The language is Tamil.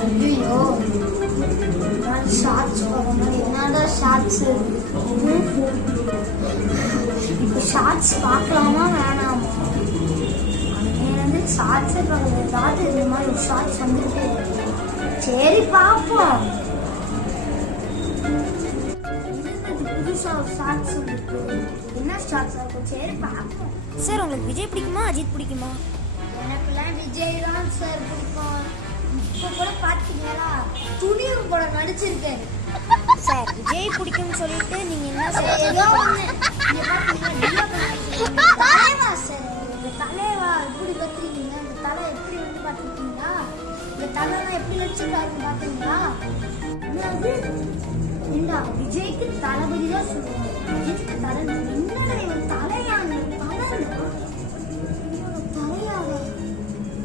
ஐயோ ஷார்ட்ஸ் என்னடா ஷார்ட்ஸ்? இப்போ ஷார்ட்ஸ் பார்க்கலாமா வேணாமா? வந்து ஷார்ட்ஸே பார்க்கல, ஏதாவது இந்த மாதிரி ஒரு ஷார்ட்ஸ் வந்துட்டு சரி பார்ப்போம். புதுசா ஒரு ஷார்ட்ஸ் இருக்கு, என்ன ஷார்ட்ஸா இருக்கும்? சரி பார்ப்போம். சார் உங்களுக்கு விஜய் பிடிக்குமா அஜித் பிடிக்குமா? எனக்குலாம் விஜய் தான் சார் பிடிக்கும். இப்போ கூட பார்த்தீங்களா துணிவு கூட நடிச்சிருக்கேன் சார். விஜய் பிடிக்கும்னு சொல்லிட்டு நீங்க என்ன சார் ஏதோ ஒன்று தலைவா சார், இந்த தலைவா எப்படி கத்துறீங்க? இந்த தலை எப்படி வந்து பார்த்துருக்கீங்களா? இந்த தலைலாம் எப்படி வச்சிருக்காருன்னு பார்த்தீங்களா? ஏண்டா விஜய்க்கு தளபதி தான் சொல்லுவாங்க, அஜித்துக்கு தலை. என்னடா இவன் தலையான தலை